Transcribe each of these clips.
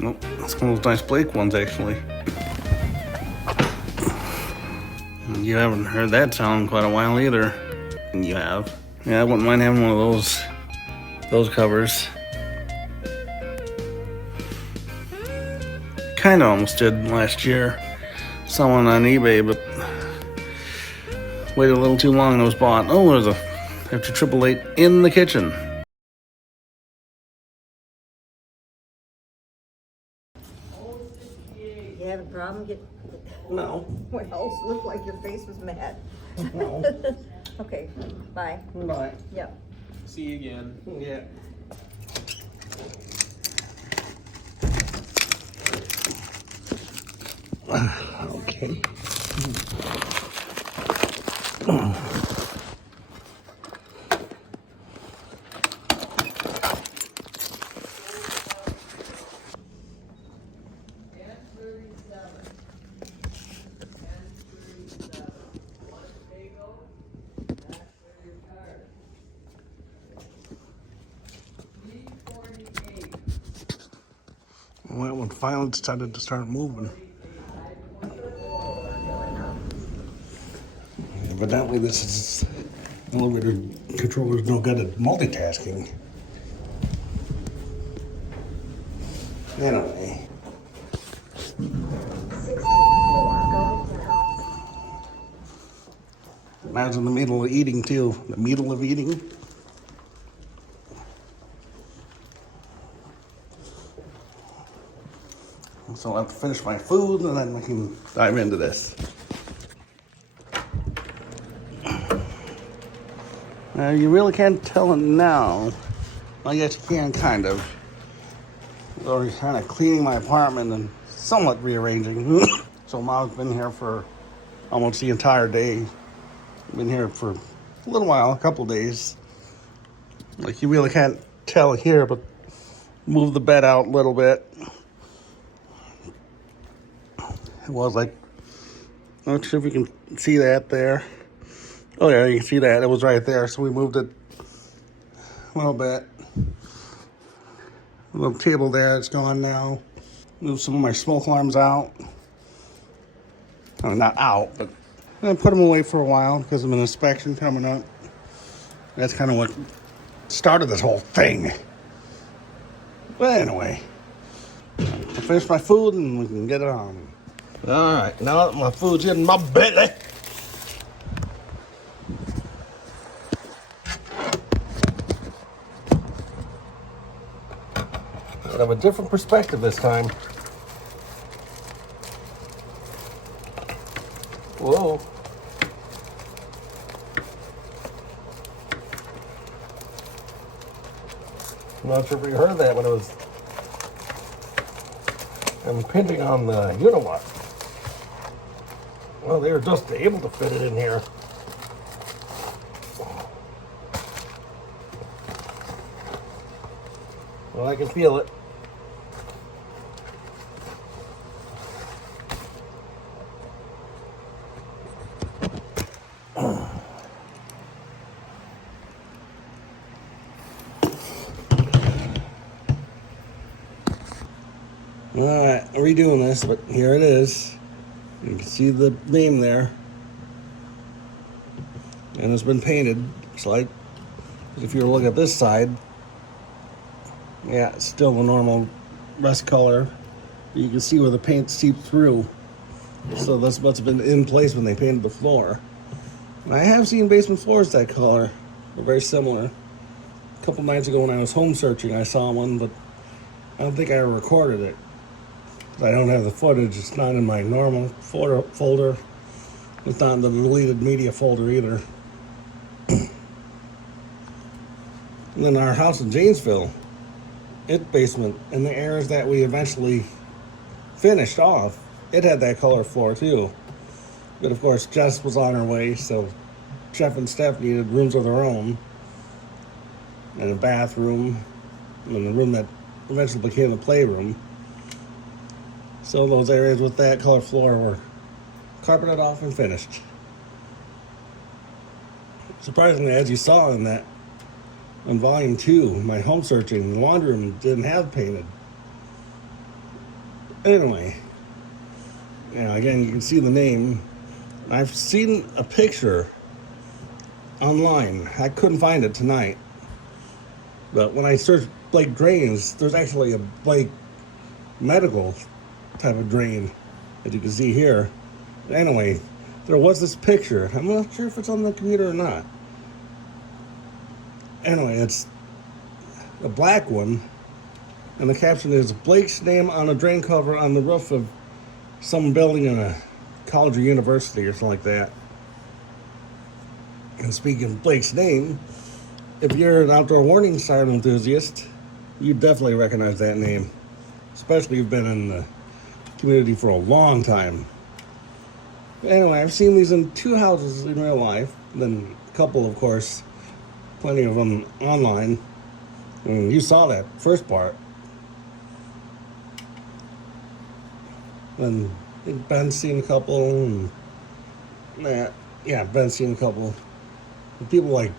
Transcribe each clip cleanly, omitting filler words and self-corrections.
Nope, that's one of those nice Blake ones, actually. You haven't heard that sound in quite a while either. And you have. Yeah, I wouldn't mind having one of those covers. Kinda almost did last year. Saw one on eBay, but waited a little too long and it was bought. Oh, there's a after 888 in the kitchen. You have a problem? No. Well, it looked like your face was mad. No. Okay, bye. Bye. Yep. See you again. Yeah. Okay. Well, when finally decided to start moving. Evidently, this is elevator controller is no good at multitasking. Anyway. Imagine the middle of eating too. The middle of eating. So I'll have to finish my food and then we can dive into this. You really can't tell it now. I guess you can, kind of. I'm already kind of cleaning my apartment and somewhat rearranging. So Mom's been here for almost the entire day. Been here for a little while, a couple of days. Like, you really can't tell here, but move the bed out a little bit. It was like, I'm not sure if you can see that there. Oh yeah, you can see that. It was right there, so we moved it a little bit. A little table there, it's gone now. Moved some of my smoke alarms out. Oh, not out, but I put them away for a while because of an inspection coming up. That's kind of what started this whole thing. But anyway, I'll finish my food and we can get it on. All right, now that my food's in my belly. I have a different perspective this time. Whoa. I'm not sure if you heard that, but it was impinging on the uniwatt. Well, they were just able to fit it in here. Well, I can feel it. Alright, redoing this, but here it is. You can see the name there. And it's been painted. It's like, if you were to look at this side, yeah, it's still the normal rust color. You can see where the paint seeped through. So that's what's been in place when they painted the floor. And I have seen basement floors that color. They're very similar. A couple nights ago when I was home searching, I saw one, but I don't think I ever recorded it. I don't have the footage. It's not in my normal folder. It's not in the deleted media folder either. And then our house in Janesville, its basement, in the areas that we eventually finished off, it had that color floor too. But of course, Jess was on her way, so Jeff and Steph needed rooms of their own. And a bathroom, and the room that eventually became the playroom. So those areas with that color floor were carpeted off and finished. Surprisingly, as you saw in volume 2, my home searching, the laundry room didn't have painted. Anyway, yeah, again, you can see the name. I've seen a picture online. I couldn't find it tonight. But when I searched Blake drains, there's actually a Blake medical type of drain, as you can see here. Anyway, there was this picture. I'm not sure if it's on the computer or not. Anyway, it's a black one, and the caption is Blake's name on a drain cover on the roof of some building in a college or university or something like that. And speaking of Blake's name, if you're an outdoor warning siren enthusiast, you definitely recognize that name, especially if you've been in the community for a long time. Anyway, I've seen these in 2 houses in real life, then a couple, of course, plenty of them online. And you saw that first part. Then Ben's seen a couple, and Ben's seen a couple. People like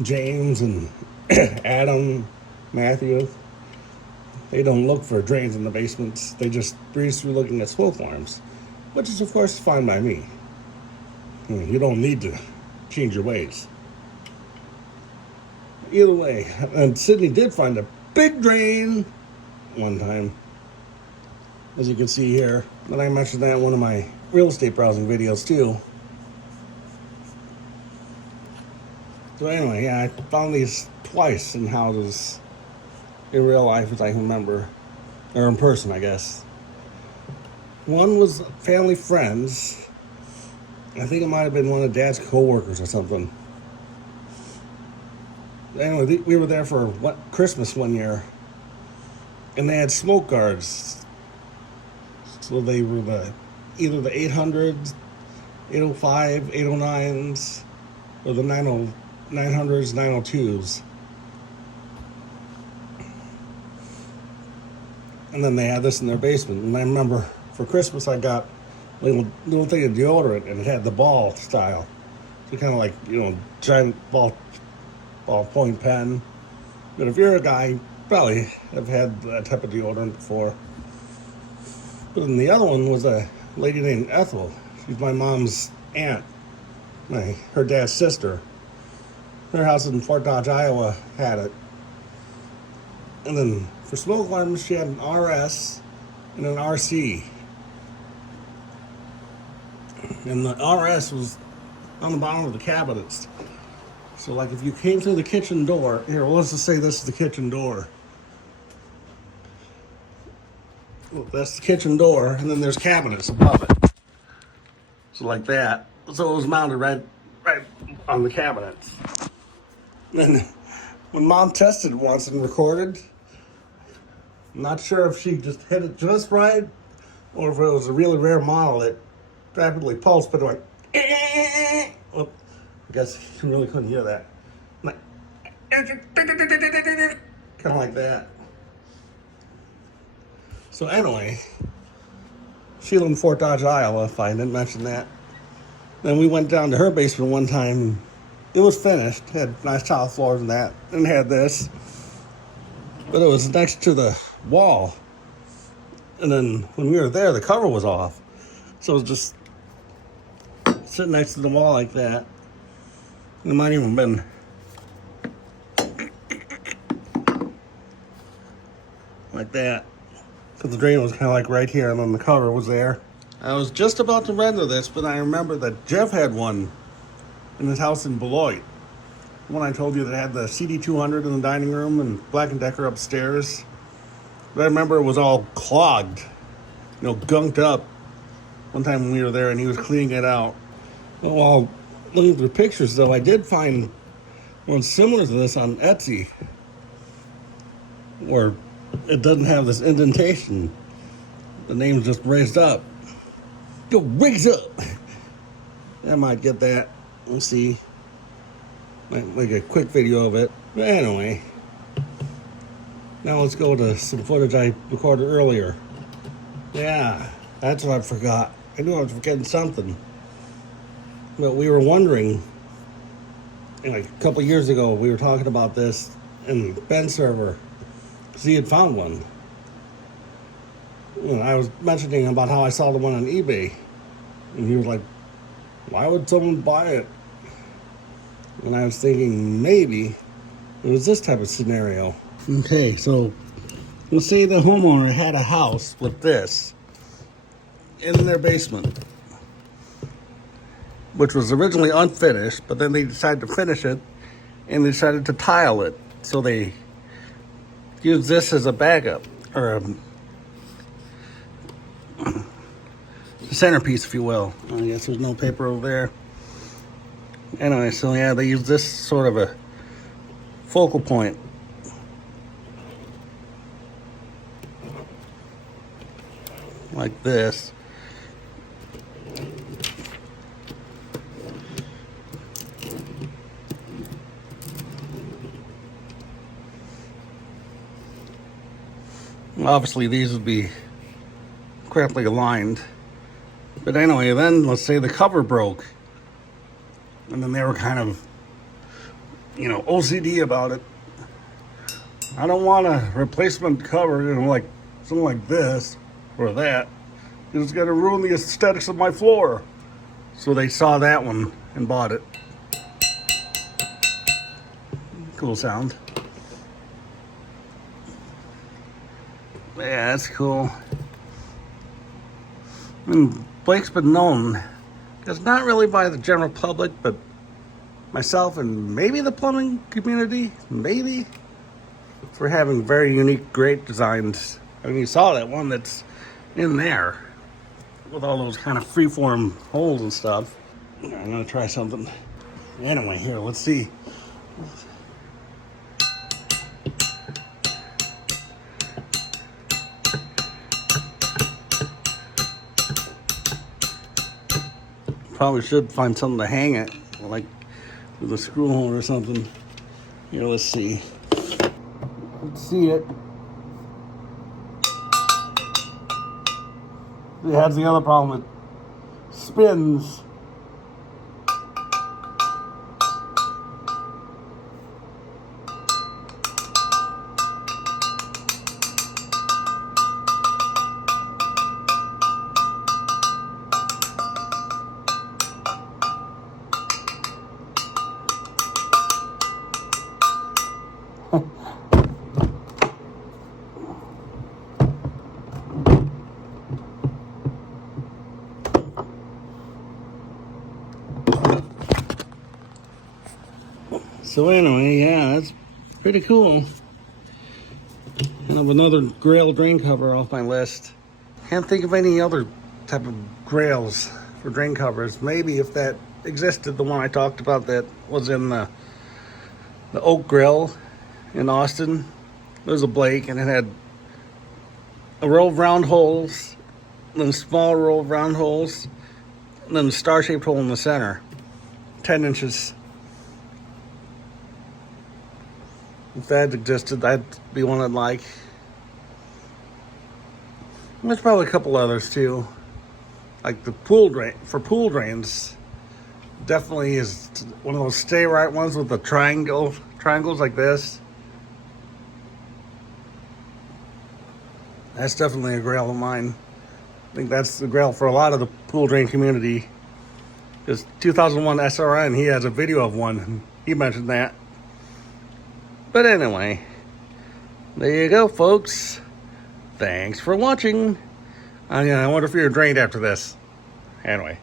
James and Adam, Matthew, they don't look for drains in the basements. They just breeze through looking at smoke alarms, which is, of course, fine by me. You don't need to change your ways. Either way, and Sydney did find a big drain one time, as you can see here. And I mentioned that in one of my real estate browsing videos, too. So anyway, yeah, I found these twice in houses in real life, as I remember, or in person, I guess. One was family friends. I think it might have been one of Dad's co-workers or something. Anyway, we were there for Christmas one year, and they had smoke guards. So they were either the 800s, 805, 809s, or the 900s, 902s. And then they had this in their basement. And I remember for Christmas I got a little thing of deodorant, and it had the ball style. So kind of like, giant ballpoint pen. But if you're a guy, you probably have had that type of deodorant before. But then the other one was a lady named Ethel. She's my mom's aunt, her dad's sister. Her house in Fort Dodge, Iowa had it. And then for smoke alarms, she had an RS and an RC. And the RS was on the bottom of the cabinets. So like if you came through the kitchen door, here, well, let's just say this is the kitchen door. Well, that's the kitchen door, and then there's cabinets above it. So like that. So it was mounted right on the cabinets. Then when Mom tested once and recorded, I'm not sure if she just hit it just right or if it was a really rare model that rapidly pulsed, but it went, well, I guess you really couldn't hear that. Like, kind of like that. So anyway, she lived in Fort Dodge, Iowa, if I didn't mention that. Then we went down to her basement one time. It was finished, had nice tile floors and that, and had this. But it was next to the wall. And then when we were there, the cover was off. So it was just sitting next to the wall like that. It might even have been like that. Because the drain was kind of like right here, and then the cover was there. I was just about to render this, but I remember that Jeff had one in his house in Beloit. The one I told you that had the CD200 in the dining room and Black & Decker upstairs. But I remember it was all clogged, gunked up. One time when we were there and he was cleaning it out. Well, while looking through pictures, though, I did find one similar to this on Etsy, where it doesn't have this indentation. The name's just raised up. Go raise up! I might get that. We'll see. Might make a quick video of it. But anyway, now let's go to some footage I recorded earlier. Yeah, that's what I forgot. I knew I was forgetting something. But we were wondering, a couple years ago, we were talking about this in Ben's server, because he had found one. I was mentioning about how I saw the one on eBay, and he was like, "Why would someone buy it?" And I was thinking maybe it was this type of scenario. Okay, so let's say the homeowner had a house with this in their basement, which was originally unfinished, but then they decided to finish it and they decided to tile it. So they used this as a backup, or a centerpiece, if you will. I guess there's no paper over there. Anyway, so yeah, they use this sort of a focal point. Like this. Obviously, these would be correctly aligned. But anyway, then let's say the cover broke. And then they were kind of, OCD about it. I don't want a replacement cover, like something like this or that. It's going to ruin the aesthetics of my floor. So they saw that one and bought it. Cool sound. Yeah, that's cool. I mean, Blake's been known, it's not really by the general public, but myself and maybe the plumbing community, maybe, for having very unique, great designs. I mean, you saw that one that's in there with all those kind of freeform holes and stuff. I'm gonna try something. Anyway, here, let's see. Probably should find something to hang it, like with a screw hole or something. Here, let's see. Let's see it. It has the other problem, it spins. So anyway, yeah, that's pretty cool. And I have another Grail drain cover off my list. Can't think of any other type of Grails for drain covers. Maybe if that existed, the one I talked about that was in the Oak Grill in Austin. It was a Blake, and it had a row of round holes, then a small row of round holes, and then a star-shaped hole in the center, 10 inches. If that existed, that'd be one I'd like. And there's probably a couple others too, like the pool drain for pool drains. Definitely is one of those stay right ones with the triangles like this. That's definitely a Grail of mine. I think that's the Grail for a lot of the pool drain community. Because 2001 SRN, he has a video of one. He mentioned that. But anyway, there you go, folks. Thanks for watching. I wonder if you're drained after this. Anyway.